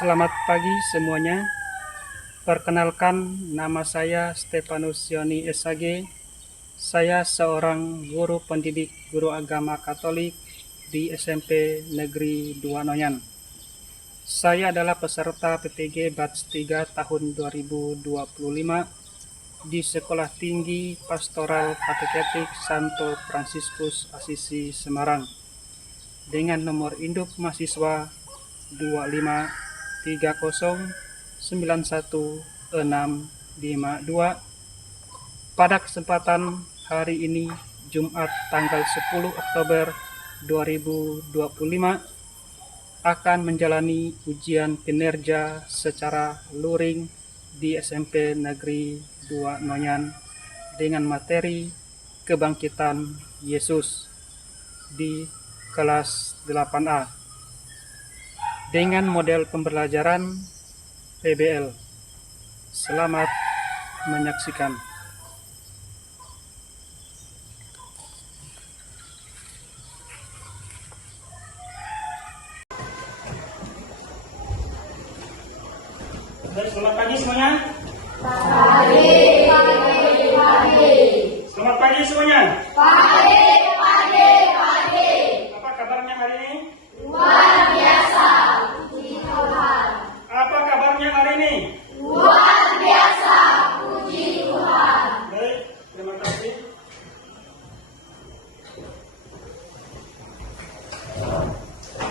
Selamat pagi semuanya. Perkenalkan, nama saya Stefanus Yoni SAG. Saya seorang guru pendidik guru agama Katolik di SMP Negeri 2 Noyan. Saya adalah peserta PTG Batch 3 tahun 2025 di Sekolah Tinggi Pastoral Kateketik Santo Fransiskus Asisi Semarang dengan nomor induk mahasiswa 253091652. Pada kesempatan hari ini, Jumat tanggal 10 Oktober 2025, akan menjalani ujian kinerja secara luring di SMP Negeri 2 Noyan dengan materi Kebangkitan Yesus di kelas 8A dengan model pembelajaran PBL. Selamat menyaksikan. Selamat pagi semuanya. Pagi. Selamat pagi semuanya. Pagi. Apa kabarnya hari ini? Luar biasa. Puji Tuhan. Apa kabarnya hari ini? Luar biasa. Puji Tuhan. Baik, terima kasih.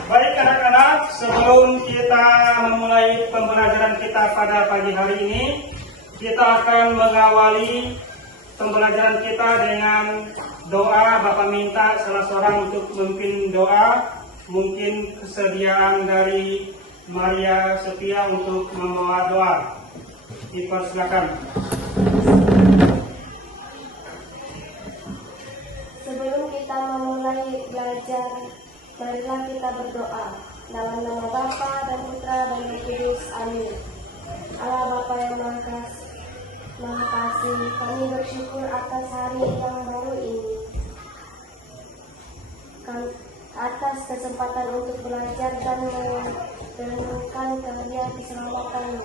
Baik anak-anak, sebelum kita memulai pembelajaran kita pada pagi hari ini, kita akan mengawali pembelajaran kita dengan doa. Bapak minta salah seorang untuk memimpin doa. Mungkin kesediaan dari Maria Setia untuk membawa doa. Dipersilakan. Sebelum kita memulai belajar, marilah kita berdoa. Dalam nama Bapa dan Putra dan Roh Kudus. Amin. Allah Bapa yang Maha Kasih, kami bersyukur atas hari yang baru ini. Atas kesempatan untuk belajar dan merenungkan karya keselamatan-Mu.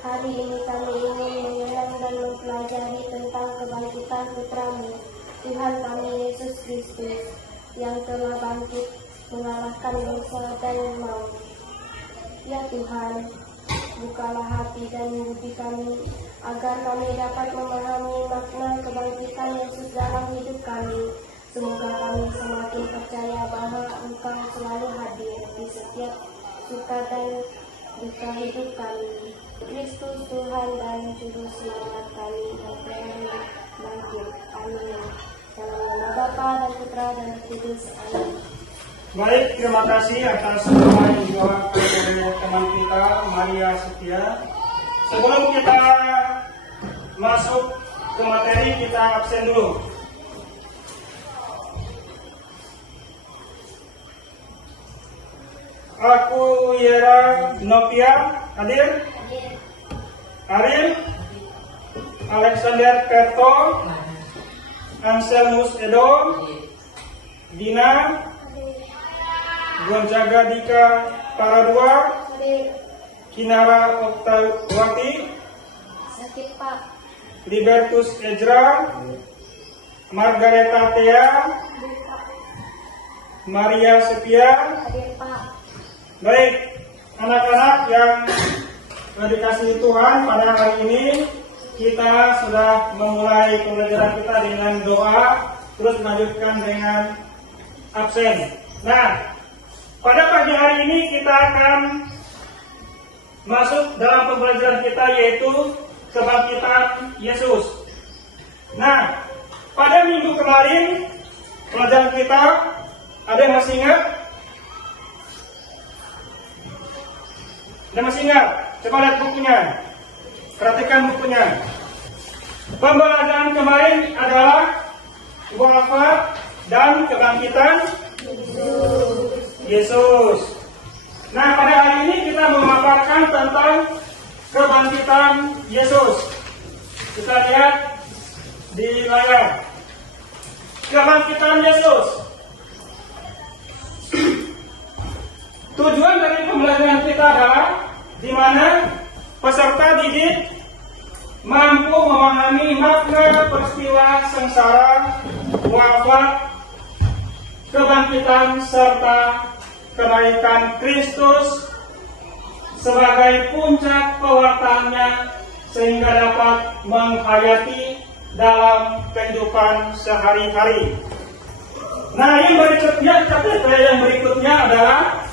Hari ini kami ingin mengenang dan mempelajari tentang kebangkitan Putra-Mu, Tuhan kami Yesus Kristus, yang telah bangkit mengalahkan dosa dan maut. Ya Tuhan, bukalah hati dan budi kami, agar kami dapat memahami makna kebangkitan Yesus dalam hidup kami. Semoga kami semakin percaya bahwa Engkau selalu hadir di setiap suka dan duka hidup kami. Kristus Tuhan dan Juru Selamat kami yang telah bangkit. Amin. Dalam nama Bapa dan Putra dan Roh Kudus. Amin. Baik, terima kasih atas doa yang didoakan oleh teman kita Maria Setia. Sebelum kita masuk ke materi, kita absen dulu. Aku Yera Novia hadir. Ariel Alexander Peto, Anselmus Edo, Dina Gonjaga Dika Paradua, Kinara Oktawati, Sakit Pak. Libertus Ezra, Margareta Thea, Maria Setia. Hadir Pak. Baik, anak-anak yang dikasihi Tuhan, pada hari ini kita sudah memulai pembelajaran kita dengan doa, terus melanjutkan dengan absen. Nah, pada pagi hari ini kita akan masuk dalam pembelajaran kita, yaitu kebangkitan Yesus. Nah, pada minggu kemarin pelajaran kita, ada yang masih ingat? Ada masih ingat? Coba lihat bukunya, perhatikan bukunya. Pembelajaran kemarin adalah wafat dan kebangkitan Yesus. Nah, pada hari ini kita memaparkan tentang kebangkitan Yesus. Kita lihat di layar. Kebangkitan Yesus. Tujuan dari pembelajaran kita adalah di mana peserta didik mampu memahami makna peristiwa sengsara, wafat, kebangkitan, serta kenaikan Kristus sebagai puncak pewartaannya sehingga dapat menghayati dalam kehidupan sehari-hari. Nah, yang berikutnya adalah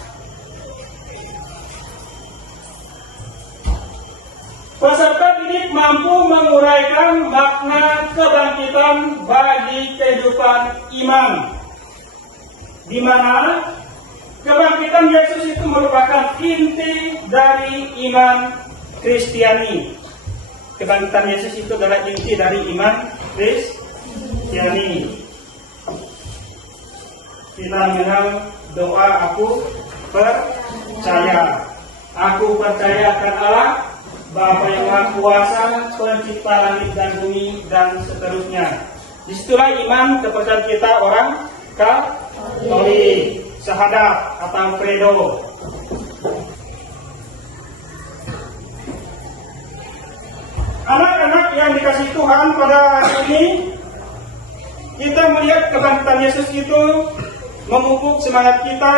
peserta didik mampu menguraikan makna kebangkitan bagi kehidupan iman, di mana kebangkitan Yesus itu merupakan inti dari iman Kristiani. Kebangkitan Yesus itu adalah inti dari iman Kristiani. Kita mengenal doa aku percaya. Aku percaya akan Allah, Bapa yang Maha Kuasa, Pencipta langit dan bumi, dan seterusnya. Disitulah iman kepercayaan kita orang Katolik, syahadat atau credo. Anak-anak yang dikasih Tuhan pada hari ini, kita melihat kebangkitan Yesus itu memupuk semangat kita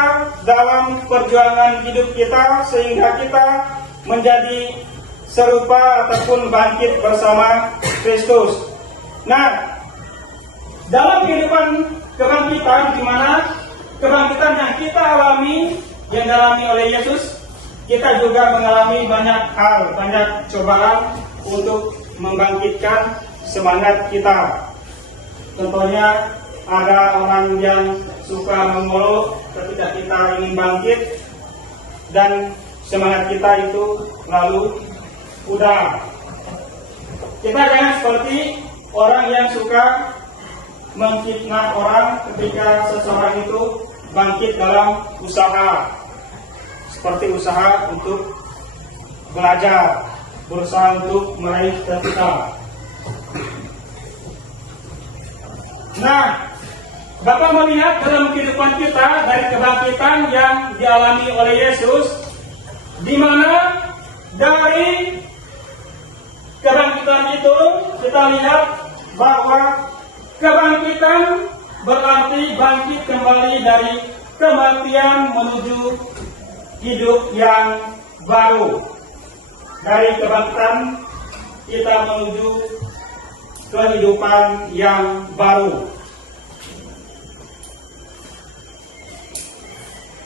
dalam perjuangan hidup kita sehingga kita menjadi serupa ataupun bangkit bersama Kristus. Nah, dalam kehidupan kebangkitan, di mana kebangkitan yang kita alami, yang dialami oleh Yesus, kita juga mengalami banyak hal, banyak cobaan untuk membangkitkan semangat kita. Contohnya, ada orang yang suka mengeluh ketika kita ingin bangkit, dan semangat kita itu lalu udah. Kita jangan seperti orang yang suka memfitnah orang ketika seseorang itu bangkit dalam usaha, seperti usaha untuk belajar, berusaha untuk meraih cita-cita. Nah, Bapak melihat dalam kehidupan kita dari kebangkitan yang dialami oleh Yesus, di mana dari kebangkitan itu kita lihat bahwa kebangkitan berarti bangkit kembali dari kematian menuju hidup yang baru. Dari kebangkitan kita menuju kehidupan yang baru.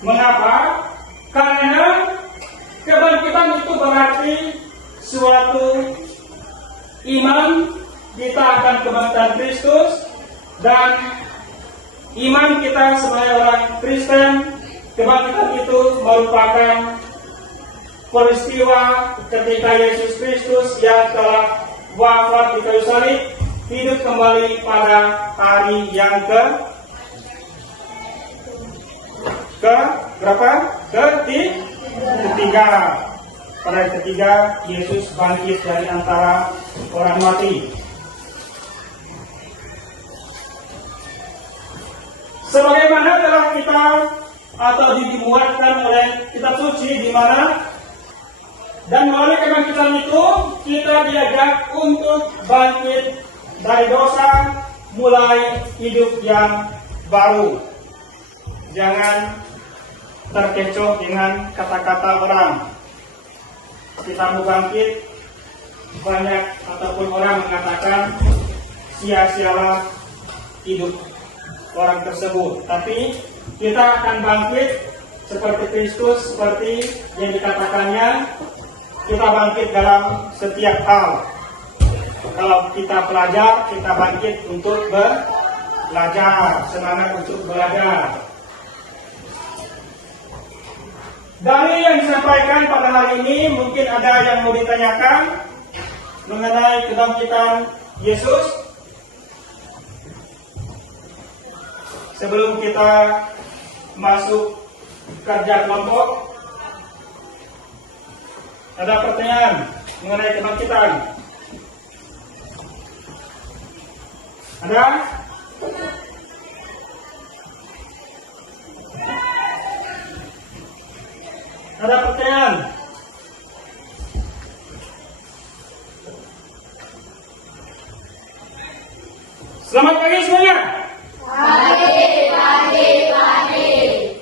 Mengapa? Karena kebangkitan itu berarti suatu iman kita akan kebangkitan Kristus, dan iman kita sebagai orang Kristen, kebangkitan itu merupakan peristiwa ketika Yesus Kristus yang telah wafat di kayu salib hidup kembali pada hari yang ketiga. Pada hari ketiga Yesus bangkit dari antara orang mati. Sebagaimana telah kita atau dimuatkan oleh kitab suci, di mana dan melalui kebangkitan itu kita diajak untuk bangkit dari dosa, mulai hidup yang baru. Jangan terkecoh dengan kata-kata orang. Kita mau bangkit, banyak ataupun orang mengatakan sia-sialah hidup orang tersebut. Tapi kita akan bangkit seperti Kristus, seperti yang dikatakannya. Kita bangkit dalam setiap hal. Kalau kita pelajar, kita bangkit untuk belajar, semangat untuk belajar. Dari yang disampaikan pada hari ini, mungkin ada yang mau ditanyakan mengenai kebangkitan Yesus. Sebelum kita masuk kerja kelompok, ada pertanyaan mengenai kebangkitan? Ada? Ada pertanyaan? Selamat pagi semuanya.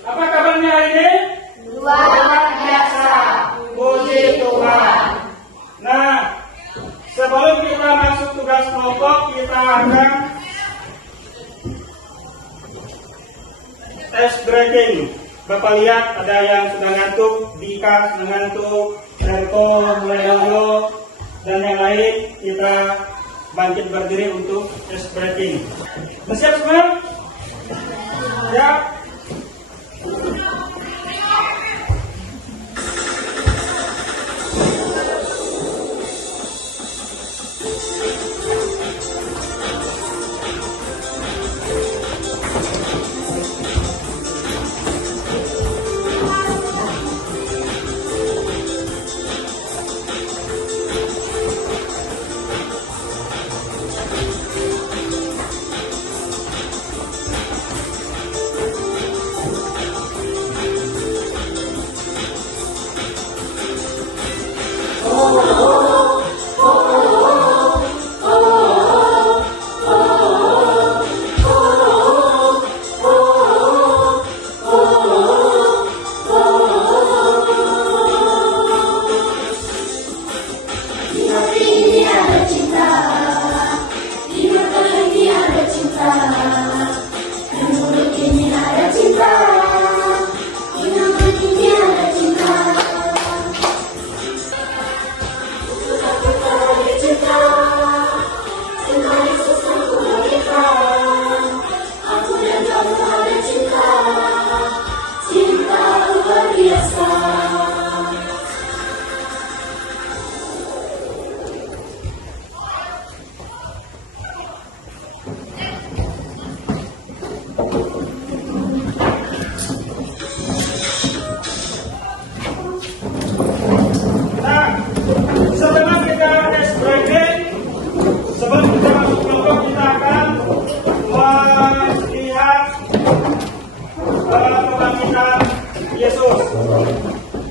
Apa kabarnya hari ini? Luar biasa. Puji Tuhan. Nah, sebelum kita masuk tugas kelompok, kita akan tes breaking. Bapak lihat ada yang sudah ngantuk, Dika sudah ngantuk, Rento mulai dahulu, dan yang lain kita bangkit berdiri untuk tes breaking. Siap semua? Siap.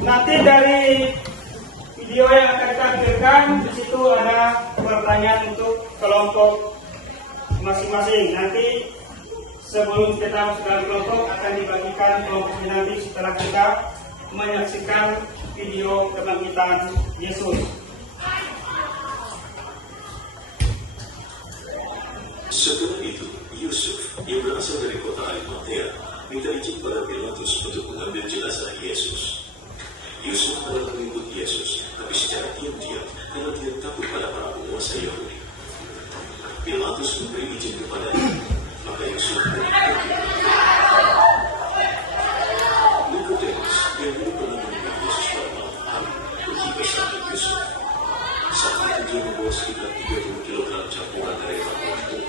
Nanti dari video yang akan ditampilkan di situ ada pertanyaan untuk kelompok masing-masing. Nanti sebelum kita masuk dalam kelompok akan dibagikan kelompoknya nanti setelah kita menyaksikan video kebangkitan Yesus. Setelah itu, Yusuf yang berasal dari kota Arimatea minta izin pada Pilatus untuk mengambil jenazah Yesus. Yusuf adalah pengikut Yesus, tapi secara diam-diam karena dia takut pada para penguasa Yahudi. Pilatus memberi izin kepadanya, maka Yusuf pun pergi. Nikodemus yang dulu pernah menemui Yesus pada malam hari pergi bersama Yusuf. Saat itu dia membawa sekitar 30 kg campuran dari tepung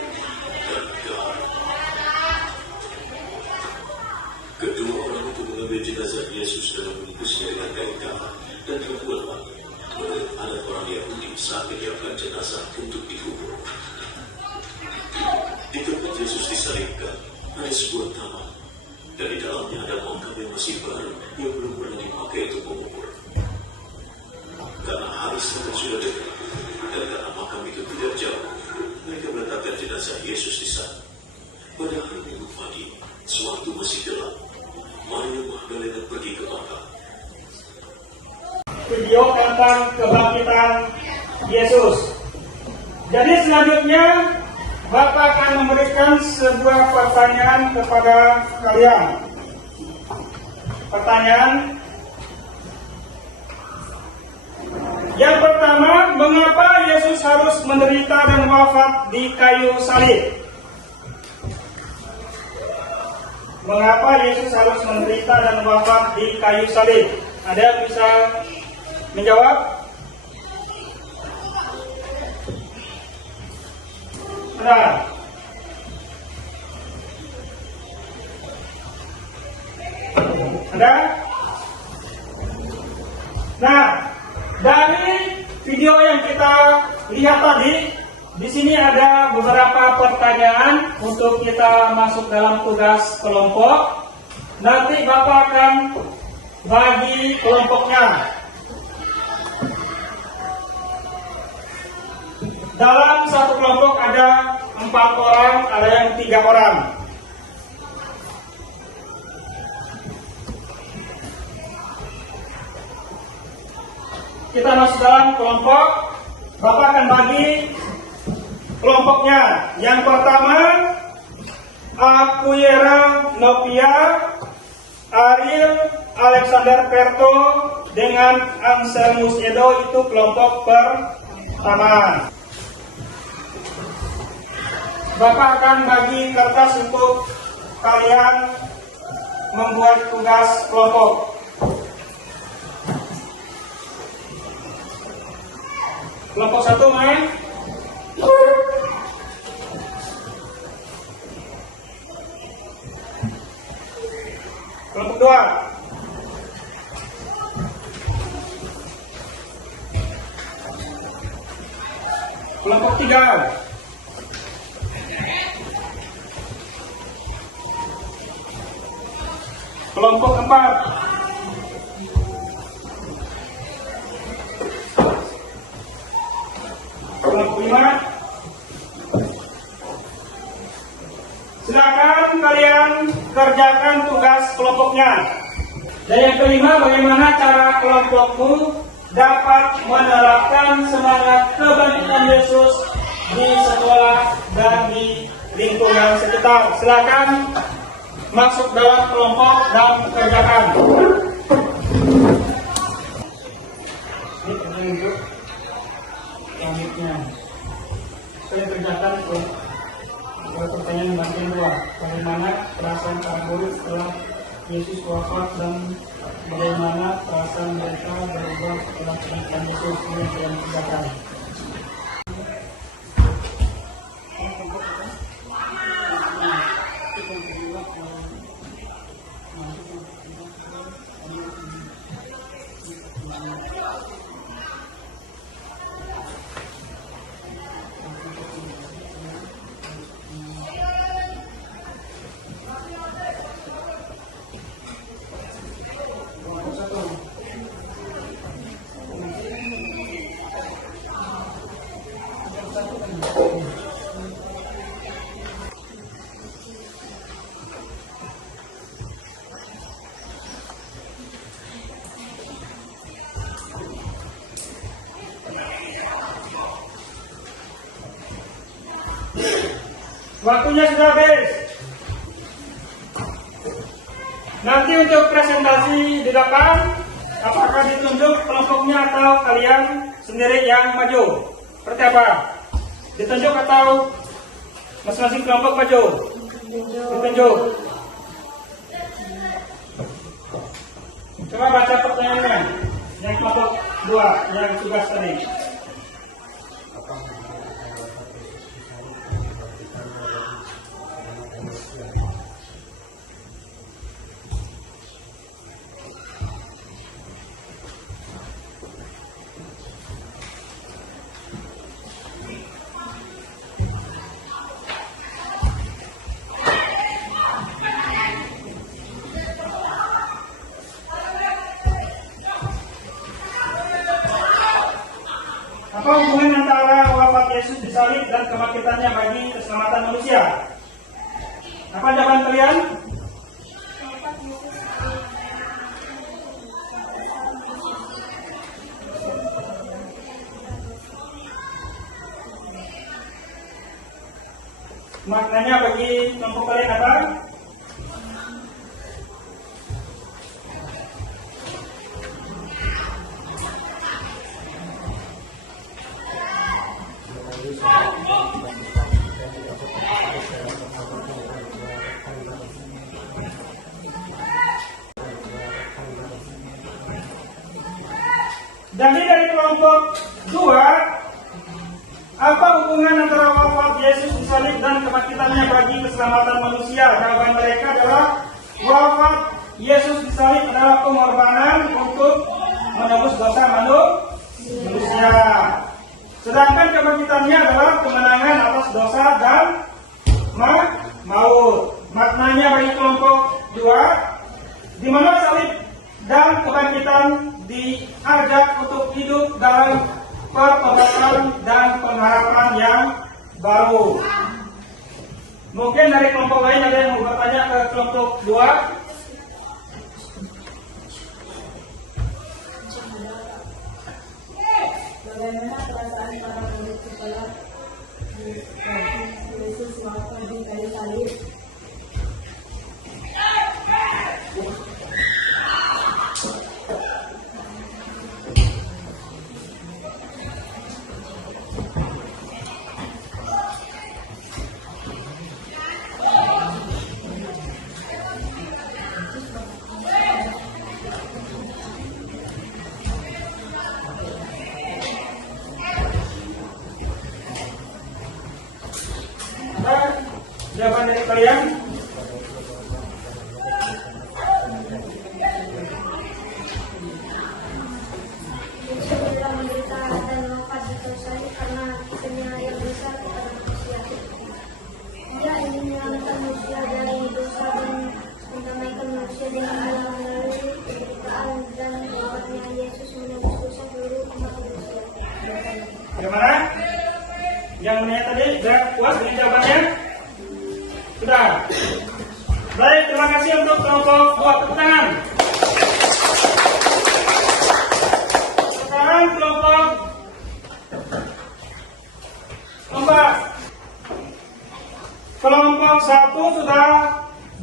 dan garam. Kedua orang itu mengambil jenazah Yesus dan membungkusnya dengan kain kafan dan ribuan wangi menurut adat orang Yahudi saat menyiapkan jenazah untuk dikubur. Di tempat Yesus disalibkan ada sebuah taman dan di dalamnya ada makam yang masih baru yang belum pernah dipakai untuk mengubur. Karena hari Sabat sudah dekat dan karena makam itu tidak jauh, mereka meletakkan jenazah Yesus di sana. Pada hari Minggu pagi, sewaktu masih gelap, Maria Magdalena pergi ke makam. Video tentang kebangkitan Yesus. Jadi selanjutnya Bapak akan memberikan sebuah pertanyaan kepada kalian. Pertanyaan yang pertama, mengapa Yesus harus menderita dan wafat di kayu salib? Mengapa Yesus harus menderita dan wafat di kayu salib? Ada yang bisa menjawab? Benar. Ada? Nah, dari video yang kita lihat tadi, di sini ada beberapa pertanyaan untuk kita masuk dalam tugas kelompok. Nanti Bapak akan bagi kelompoknya. Dalam satu kelompok ada 4 orang, ada yang 3 orang. Kita masuk dalam kelompok. Bapak akan bagi kelompoknya. Yang pertama, Akuyera Novia, Ariel Alexander Perto dengan Anselmus Edo, itu kelompok pertama. Bapak akan bagi kertas untuk kalian membuat tugas kelompok. Kelompok 1 main. Kelompok 2. Kelompok 3. Kelompok 4. Kelompok 5. Silakan kalian kerjakan tugas kelompoknya. Dan yang kelima, bagaimana cara kelompokmu dapat menerapkan semangat kebangkitan Yesus di sekolah dan di lingkungan sekitar. Silakan masuk dalam kelompok dan kerjakan. Ini penunjuk selanjutnya. Saya kerjakan pertanyaan bagian 2. Bagaimana perasaan para murid setelah Yesus wafat dan bagaimana perasaan mereka berubah setelah kebangkitan Yesus? Ini yang kerjakan. Waktunya sudah habis. Nanti untuk presentasi di depan, apakah ditunjuk kelompoknya atau kalian sendiri yang maju? Seperti apa? Ditunjuk atau masing-masing kelompok maju? Ditunjuk. Coba baca pertanyaannya. Yang kelompok 2, yang tugas tadi. Apa hubungan antara wafat Yesus di salib dan kebangkitannya bagi keselamatan manusia? Apa jawaban kalian? Maknanya bagi kelompok kalian apa? Jadi dari kelompok 2, apa hubungan antara wafat Yesus di salib dan kebangkitannya bagi keselamatan manusia? Jawaban mereka adalah wafat Yesus di salib adalah pengorbanan untuk menebus dosa manusia. Sedangkan kebangkitannya adalah kemenangan atas dosa dan maut. Maknanya bagi kelompok 2, di mana salib dan kebangkitan diajak untuk hidup dalam pertobatan dan pengharapan yang baru. Mungkin dari kelompok lain ada yang mau bertanya ke kelompok 2. Bagaimana perasaan para murid setelah Yesus mati di kayu salib? Jawaban dari kalian? Yesus telah menderita dan wafat di kayu salib karena kasihnya yang besar kepada manusia. Dia ingin menyelamatkan manusia dari dosa dan mendamaikan manusia dengan Allah melalui penderitaan dan wafatnya. Yesus menebus dosa seluruh umat manusia. Bagaimana? Yang menanya tadi, sudah puas dengan jawabannya? Sudah. Baik, terima kasih untuk kelompok 2. Tepuk tangan. Sekarang kelompok 4. Kelompok 1 sudah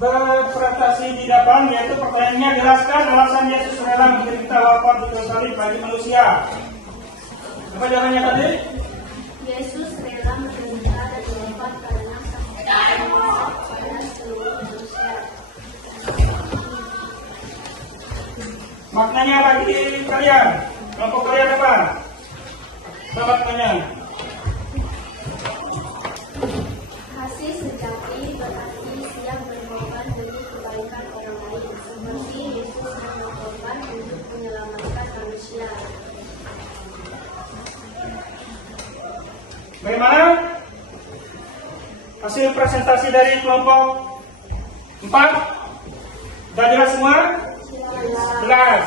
berprestasi di depan, yaitu pertanyaannya, jelaskan alasan Yesus rela menderita wafat di kayu salib bagi manusia. Apa jawabannya tadi? Yesus rela menderita dan wafat karena kasihnya kepada seluruh manusia. Maknanya bagi kalian, kelompok kalian apa? Selamat tanya. Kasih sejati berarti siap berkorban demi kebaikan orang lain, seperti Yesus yang berkorban untuk menyelamatkan manusia. Bagaimana hasil presentasi dari kelompok 4? Sudah jelas semua? Jelas.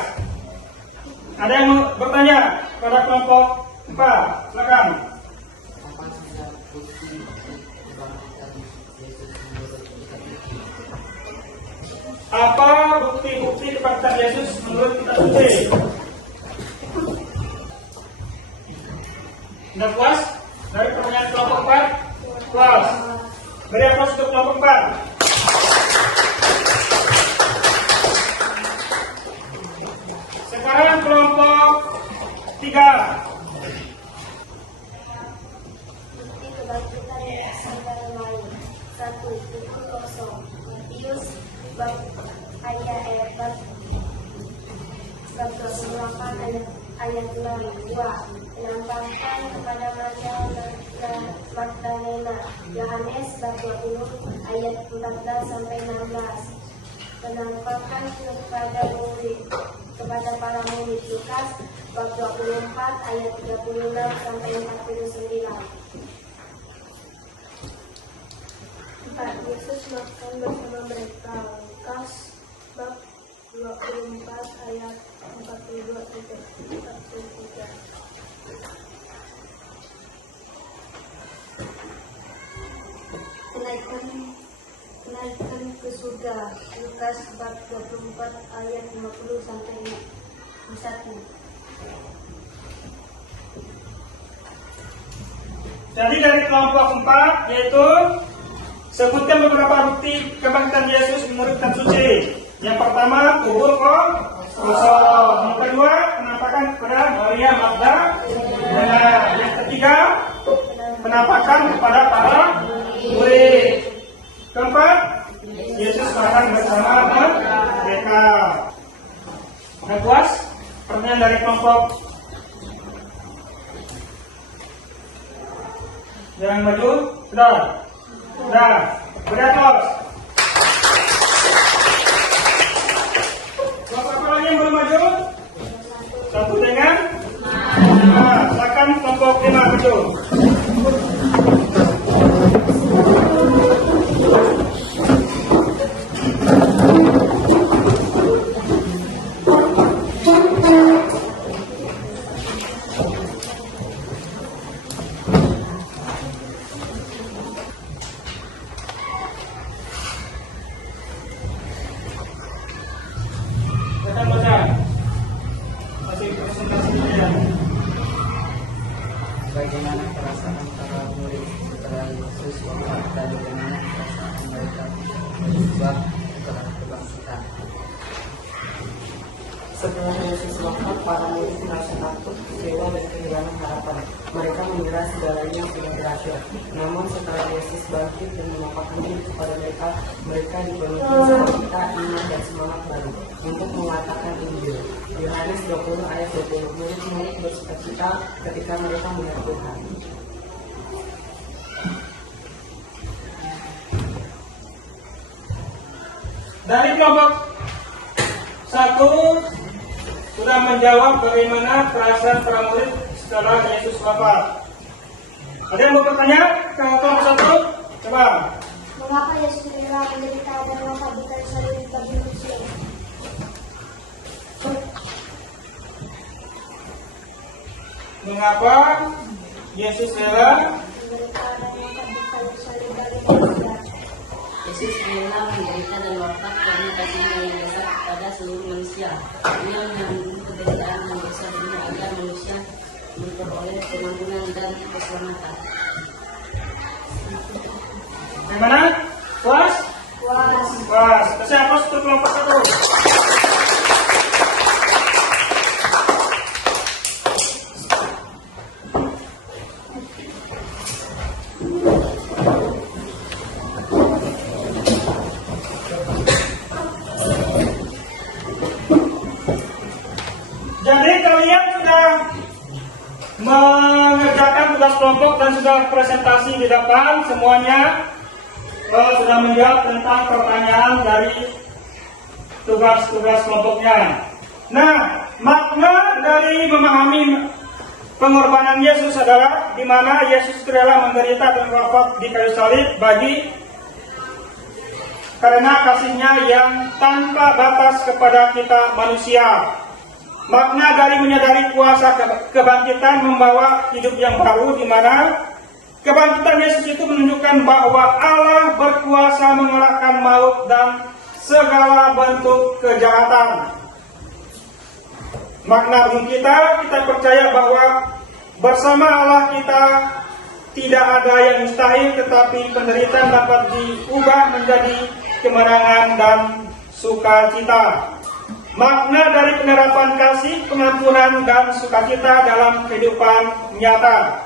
Ada yang mau bertanya pada kelompok 4? Silakan. Apa bukti-bukti kebangkitan Yesus menurut kitab suci? Sudah puas dari pertanyaan kelompok 4? Puas. Beri aplaus untuk kelompok 4. Sekarang kelompok 3. Bukti kebangkitan Yesus antara lain. 1. Buku kosong Matius bab 28 ayat 6. 2. Penampakan kepada Maria Magdalena, Yohanes bab 20 ayat 14 sampai 16. Penampakan kepada para murid, Lukas bab 24 ayat 36 sampai 49. 4. Yesus makan bersama mereka, Lukas bab 24 ayat 42 sampai 43. Kenaikan ke surga, Lukas bab 24 ayat 50 sampai 51. Jadi dari kelompok 4 yaitu sebutkan beberapa bukti kebangkitan Yesus menurut kitab suci. Yang pertama, kubur kosong. Yang kedua, penampakan kepada Maria Magdalena. Yang ketiga, penampakan kepada para murid. Keempat, Yesus makan bersama mereka. Sudah puas? Pertanyaan dari kelompok yang maju? Sudah? Sudah. Beri aplaus. Kelompok apa lagi yang belum maju? Satu dengan? Nah, silakan kelompok 5 maju. sebab kebangkitan. Setelah Yesus wafat, para murid merasa takut, kecewa, dan kehilangan harapan. Mereka mengira segalanya sudah berakhir. Namun setelah Yesus bangkit dan menampakkan diri kepada mereka, mereka dipenuhi sukacita, iman, dan semangat baru untuk mengatakan Injil. Yohanes 20 ayat 20. Murid-murid bersukacita ketika mereka melihat Tuhan. Dari kelompok 1 sudah menjawab bagaimana perasaan para murid setelah Yesus wafat. Ada yang mau bertanya ke kelompok 1? Coba. Mengapa Yesus rela menderita dan wafat di kayu salib bagi manusia? Mengapa Yesus rela Menderita dan wafat di kayu salib bagi manusia. Yesus rela menderita dan wafat karena kasihnya yang besar kepada seluruh manusia. Ia menanggung penderitaan dan dosa dunia agar manusia memperoleh pengampunan dan keselamatan. Bagaimana? Puas? Puas. Puas. Kasih aplaus untuk kelompok 1. Jadi kalian sudah mengerjakan tugas kelompok dan sudah presentasi di depan semuanya. Sudah menjawab tentang pertanyaan dari tugas-tugas kelompoknya. Nah, makna dari memahami pengorbanan Yesus adalah di mana Yesus rela menderita dan wafat di kayu salib karena kasihnya yang tanpa batas kepada kita manusia. Makna dari menyadari kuasa kebangkitan membawa hidup yang baru, di mana kebangkitan Yesus itu menunjukkan bahwa Allah berkuasa mengalahkan maut dan segala bentuk kejahatan. Makna kita percaya bahwa bersama Allah kita tidak ada yang mustahil, tetapi penderitaan dapat diubah menjadi kemenangan dan sukacita. Makna dari penerapan kasih, pengampunan, dan sukacita dalam kehidupan nyata.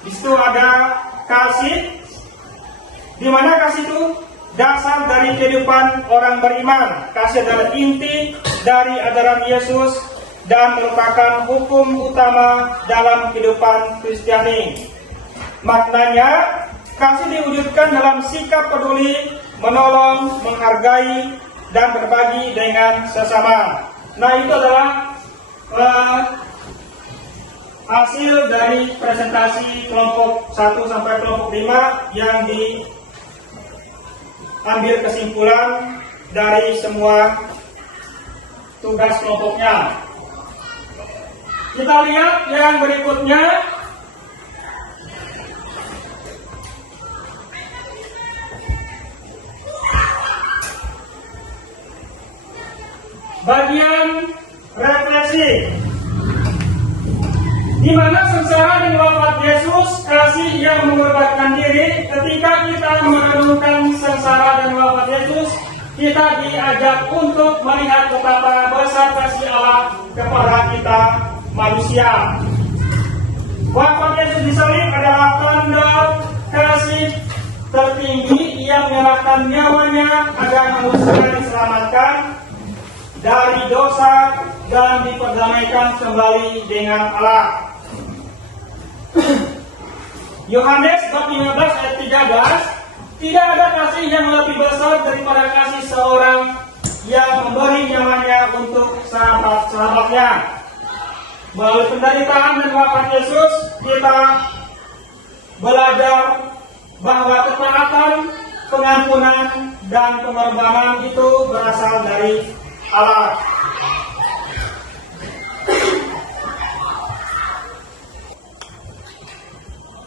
Di situ ada kasih, di mana kasih itu dasar dari kehidupan orang beriman. Kasih adalah inti dari ajaran Yesus dan merupakan hukum utama dalam kehidupan Kristiani. Maknanya, kasih diwujudkan dalam sikap peduli, menolong, menghargai, dan berbagi dengan sesama. Nah, itu adalah hasil dari presentasi kelompok 1 sampai kelompok 5 yang diambil kesimpulan dari semua tugas kelompoknya. Kita lihat yang berikutnya. Bagian refleksi, di mana sengsara dan wafat Yesus, kasih yang mengorbankan diri. Ketika kita merenungkan sengsara dan wafat Yesus, kita diajak untuk melihat betapa besar kasih Allah kepada kita manusia. Wafat Yesus di salib adalah tanda kasih tertinggi yang menyerahkan nyawanya agar manusia diselamatkan dari dosa dan diperdamaikan kembali dengan Allah. Yohanes bab 15 ayat 13, tidak ada kasih yang lebih besar daripada kasih seorang yang memberi nyawanya untuk sahabat-sahabatnya. Melalui penderitaan dan wafat Yesus, kita belajar bahwa ketaatan, pengampunan, dan pengorbanan itu berasal dari Allah.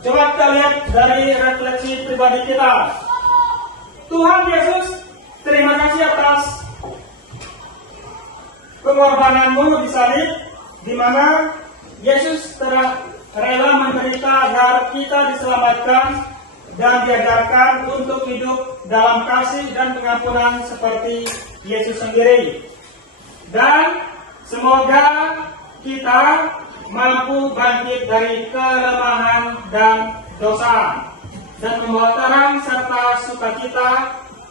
Coba kita lihat dari refleksi pribadi kita. Tuhan Yesus, terima kasih atas pengorbananmu di salib, di mana Yesus telah rela menderita agar kita diselamatkan dan diajarkan untuk hidup dalam kasih dan pengampunan seperti Yesus sendiri. Dan semoga kita mampu bangkit dari kelemahan dan dosa dan membawa terang serta sukacita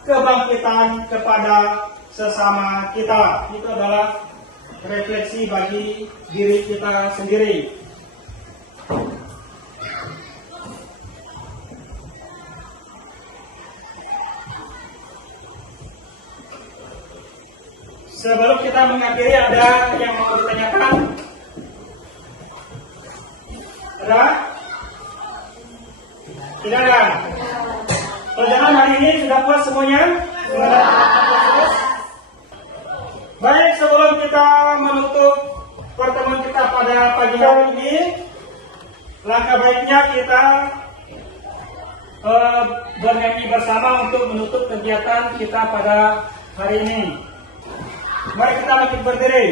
kebangkitan kepada sesama kita. Itu adalah refleksi bagi diri kita sendiri. Sebelum kita mengakhiri, ada yang mau ditanyakan? Ada? Tidak ada? Pelajaran hari ini sudah puas semuanya? Baik, sebelum kita menutup pertemuan kita pada pagi hari ini, langkah baiknya kita bernyanyi bersama untuk menutup kegiatan kita pada hari ini. Mari kita bangkit berdiri.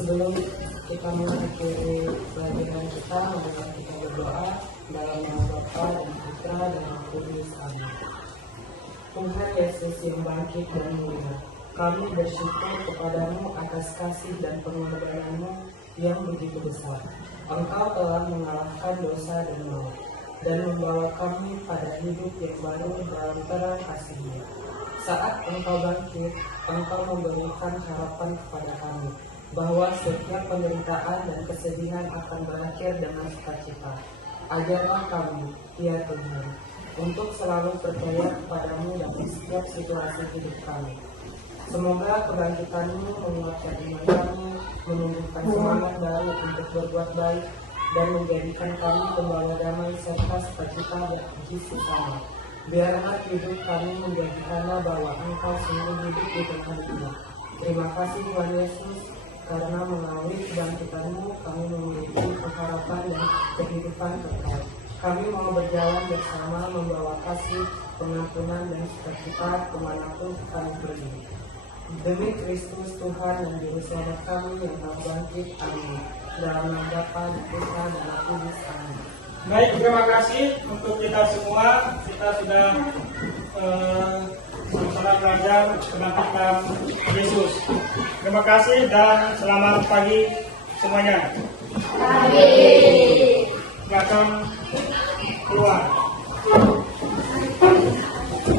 Sebelum kita mengakhiri pelajaran kita, mari kita berdoa dalam nama Bapa dan Putra dan Roh Kudus. Amin. Tuhan Yesus yang bangkit dan mulia, kami bersyukur kepadamu atas kasih dan pengorbananmu yang begitu besar. Engkau telah mengalahkan dosa dan maut, dan membawa kami pada hidup yang baru dalam terang kasih-Mu. Saat Engkau bangkit, Engkau memberikan harapan kepada kami, bahwa setiap penderitaan dan kesedihan akan berakhir dengan sukacita. Ajarlah kami, ya Tuhan, untuk selalu percaya kepadamu dalam setiap situasi hidup kami. Semoga kebangkitan-Mu menguatkan iman kami, menumbuhkan semangat baru untuk berbuat baik, dan menjadikan kami pembawa damai serta sukacita bagi sesama. Biarlah hidup kami menjadi tanda bahwa Engkau sungguh hidup di tengah dunia. Terima kasih Tuhan Yesus, karena melalui kebangkitan-Mu kami memiliki pengharapan dan kehidupan kekal. Kami mau berjalan bersama membawa kasih, pengampunan, dan sukacita kemanapun kami pergi. Demi Kristus Tuhan dan Juru Selamat kami yang telah bangkit. Amin. Dalam nama Bapa dan Putra dan Roh Kudus. Amin. Baik, terima kasih untuk kita semua. Kita sudah sama-sama belajar kebangkitan Yesus. Terima kasih dan selamat pagi semuanya. Silakan keluar.